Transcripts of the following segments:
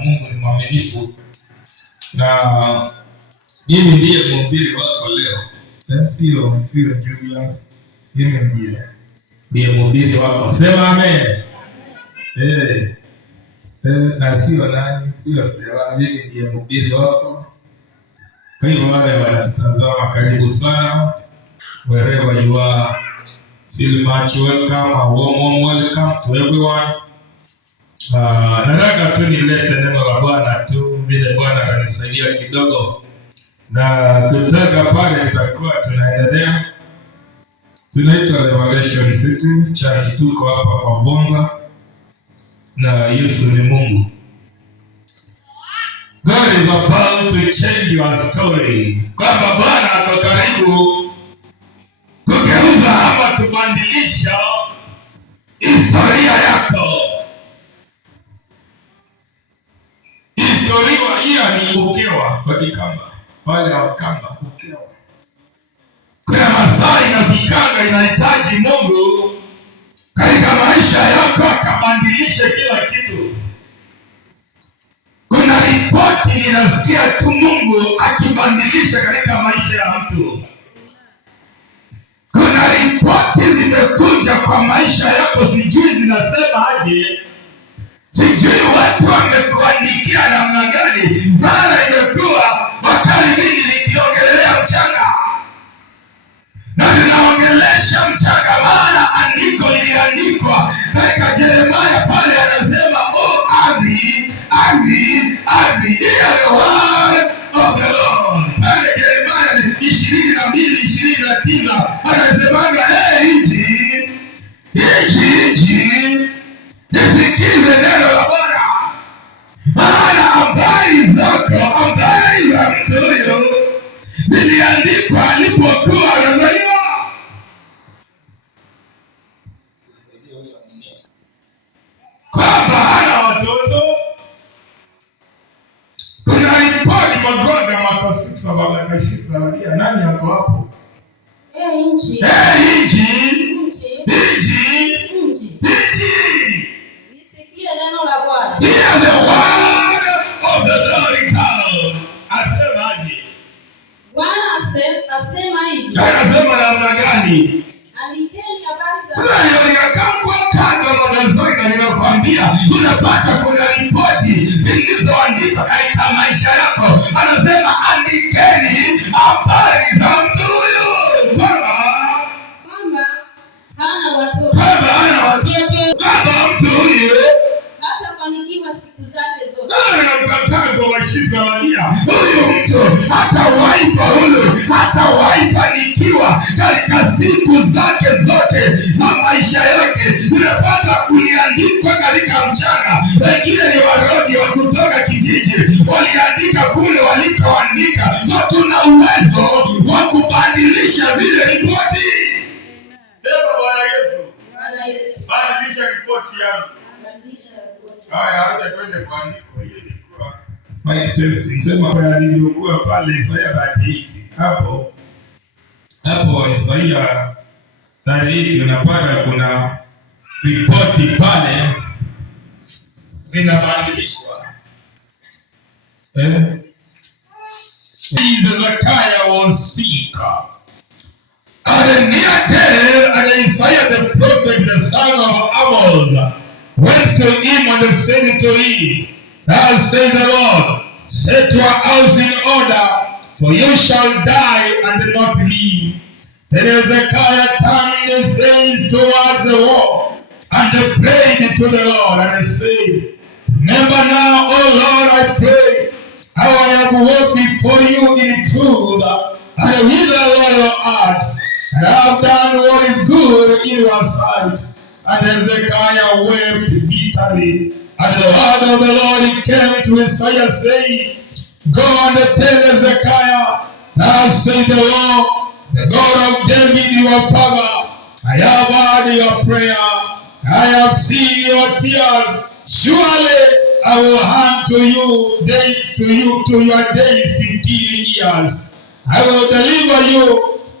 Mungu ni mwaminifu na mimi ndiye mhubiri wako leo. Sio Julius. Mimi ndiye mhubiri wako. Sema amen. Na sio nani, sio Stella, mimi ndiye mhubiri wako. Kwa hivyo wale wanatutazama, karibu sana. Wherever you are, feel much welcome, a warm welcome to everyone. Nataka tu nilete neno la Bwana tu vile Bwana atanisaidia kidogo, na kutoka pale tutakuwa tunaendelea. Tunaitwa Revelation City Church, tuko hapa kwa Vonza na Yesu ni Mungu. God is about to change your story. Kwamba Bwana ako karibu kugeuza ama kubadilisha historia yako. Historia hii ni ukewa kwa Kikamba. Wale wa Kamba ukewa. Kuna masaa inafikanga inahitaji Mungu katika maisha yako akabadilishe kila kitu. Kuna ripoti ninasikia tu Mungu akibadilisha katika maisha ya mtu. Kuna ripoti zimekuja kwa maisha yako, sijui zinasema aje. Sijui watu wamekuandikia namna gani, maana imekuwa wakati mingi nikiongelea mchanga. Na ninaongelesha mchanga maana andiko liliandikwa katika Yeremia pale anasema, oh Abi, hear the word of the Lord. Pale Yeremia 22:29 anasemanga, nisikize neno la Bwana, maana habari zako, habari za mtu huyo ziliandikwa alipokuwa anazaliwa. Kwamba hana watoto. Kuna ripoti magonjwa mwaka 6 baba kashikasalia. Nani yako hapo? Inji. Nisikie neno la Bwana. Hear the word of the Lord come. Asemaje? Bwana asema hivi. Anasema namna gani? Andikeni habari za Leo nikakaa kwa kando na ninakwambia unapata kuna ripoti zilizoandikwa katika maisha yako. Anasema andikeni habari za mtu huyu. Kwamba hana watoto. Kwamba mtu huyu hatafanikiwa siku zake zote. Huyu mtu hatawahi faulu, hatawahi fanikiwa katika siku zake zote za maisha yake. Unapata kuliandikwa katika mchana. Wengine ni warodi wa kutoka kijiji, waliandika kule walikoandika. Hatuna uwezo wa kubadilisha zile ripoti. Sema Bwana Yesu, badilisha ripoti yangu. Haya, hata kwende kuandiko hili kwa mic testing. Sema kwa alivyokuwa pale Isaya 38. Hapo Isaya 38 unapata kuna ripoti pale zinabadilishwa. Zechariah was sick. And near death, and Isaiah the prophet, the son of Amos, went to him and said to him, thus says the Lord, set your house in order, for you shall die and not live. Then Hezekiah turned his face towards the wall and prayed to the Lord and said, remember now, O Lord, I pray, how I have walked before you in truth and with a loyal heart, and I have done what is good in your sight. And Hezekiah wept bitterly. And the word of the Lord came to Isaiah saying, go and tell Hezekiah, thus says the Lord, the God of David your father, I have heard your prayer, I have seen your tears. Surely I will hand to your days 15 years. I will deliver you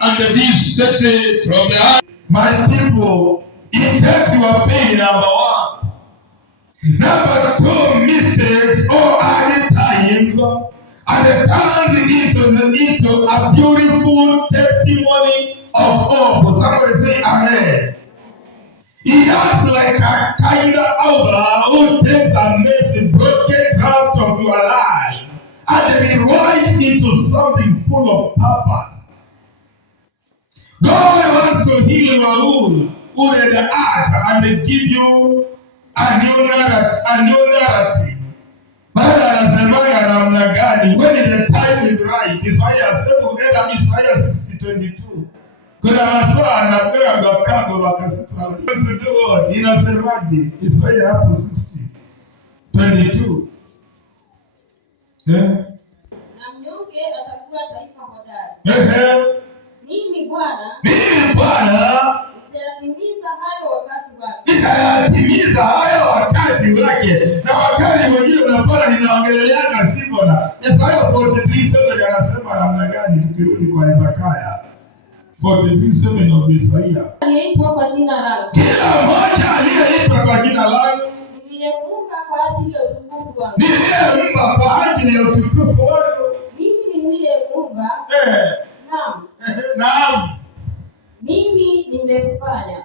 and this city from the hand. My people, it takes your pain, number one. Number two, mistakes or other times, and it turns into a beautiful testimony of hope. Somebody say amen. He acts like a kind author who takes a messy, broken draft of your life and then he writes into something full of purpose. God wants to heal your wounded heart and give you a new narrative. Baba anasemaga namna gani? When the time is right. Isaiah 60:22. Kuna maswala anapewa gakago wakasema to do what? Inasemaje? Isaiah hapo 60:22. Na mnyonge atakuwa taifa hodari. Mimi Bwana nitayatimiza hayo wakati wake. Na wakati mwingine unapata ninaongeleana sivyo na Isaiah 43:7 anasema namna gani tukirudi kwa Zakaria 43:7 of Isaiah. Aliyeitwa kwa jina langu. Kila mmoja aliyeitwa kwa jina langu niliyemuumba kwa ajili ya utukufu wangu. Mimi niliyemuumba. Naam. Mimi nimekufanya.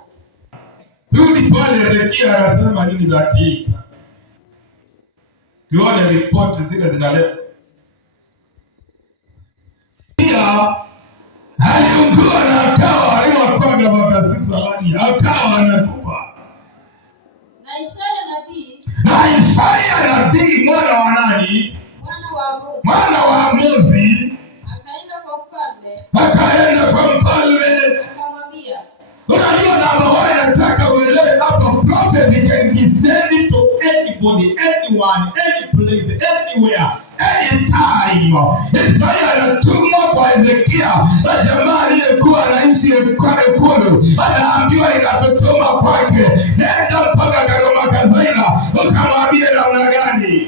Rudi pale Hezekia anasema nini 38. Tuone ripoti zile zinaletwa. Pia aliugua na akawa aliwakwenda makasi salani, akawa anakufa. Na Isaya nabii mwana wa nani? Mwana wa Amozi. Akaenda kwa mfalme. Akamwambia, unajua namba wao nataka uelewe hapa, prophet can be sent to anybody, anyone, any place, anywhere, anytime. Isaya anatumwa kwa Hezekia na jamaa aliyekuwa anaishi kwa Ekuru, anaambiwa nikatutuma kwake, nenda mpaka Karoma Kazaina ukamwambie namna gani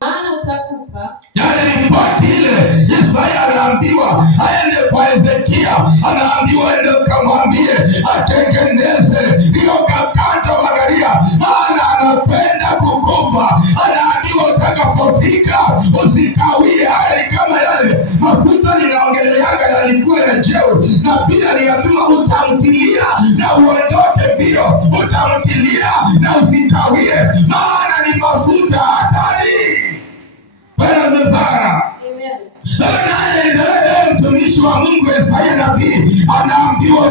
maana utakufa. Yaani ripoti ile Isaya anaambiwa aende kwa Hezekia, anaambiwa ende ukamwambie atengeneze hiyo kakando magaria, maana anakwenda kukufa. Anaambiwa utakapofika usikawie. Haya ni kama yale mafuta ninaongeleanga yalikuwa ya jeu, na pia niambiwa utamtilia na uondoke mbio, utamtilia na usikawie, maana ni mafuta hatari. Naye mtumishi wa Mungu Isaya nabii anaambiwa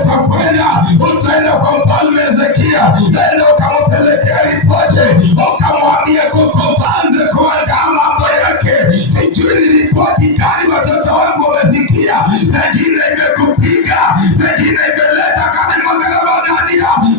utaenda kwa mfalme Hezekia, nenda ukamupelekea ripoti, ukamwambia kukufanze kuandaa mambo yake. Sijui ni ripoti gani watoto wangu wamesikia, pengine imekupiga, pengine imeleta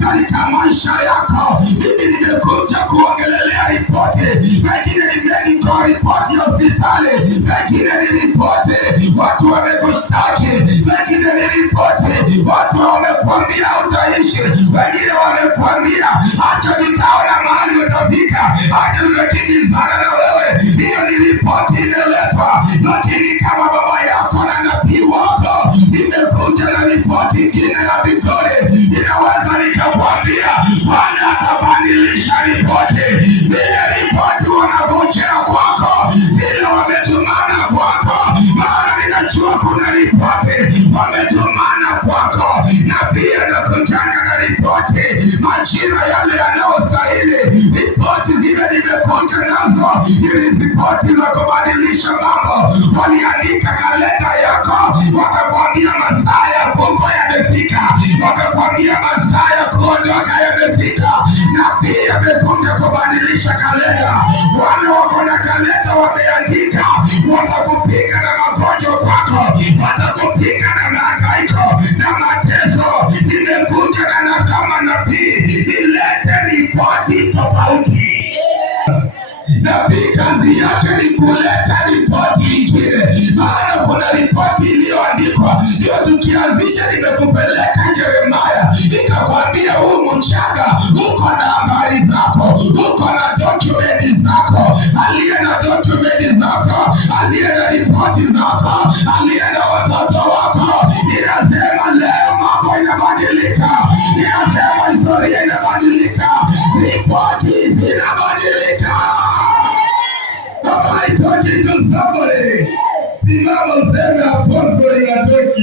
katika maisha yako. Mimi nimekuja kuongelelea ripoti, pengine ni medical report ya hospitali, pengine ni ripoti watu wamekushtaki, pengine ni ripoti watu wamekwambia utaishi, wengine wamekwambia acha nitaona mahali utafika, acha tumekimbizana na wewe. Hiyo ni ripoti imeletwa, lakini kama baba yako na nabii wako nimekuja na ripoti ingine ya Victoria, inaweza nikakwambia Bwana atabadilisha ripoti. Vile ripoti wanavunjia kwako, vile wametumana kwako, maana ninajua kuna ripoti wametumana kwako, na pia nakujanga na ripoti majira yale yanayostahili. Ripoti vile nimekuja nazo ili ripoti za kubadilisha mambo. Waliandika kalenda yako, wakakwambia masaa ya kufa yamefika, wakakwambia masaa ya kuondoka yamefika, na pia wamekuja kubadilisha kalenda. Wale wako na kalenda wameandika, watakupiga na magonjwa kwako, watakupiga na mahangaiko na mateso. Nimekuja na kama nabii nilete ripoti tofauti. Nabii kazi yake ni kuleta ripoti ingine, maana kuna ripoti iliyoandikwa. Hiyo tukianzisha nimekupeleka Jeremia, nikakwambia huu mchanga uko na habari zako, uko na dokumenti zako, aliye na dokumenti zako, aliye na ripoti zako, aliye na watoto wako. Ninasema leo mambo inabadilika, ninasema historia inabadilika. Ripoti inabadilika. Am I talking to somebody? Simama useme apostle inatoki.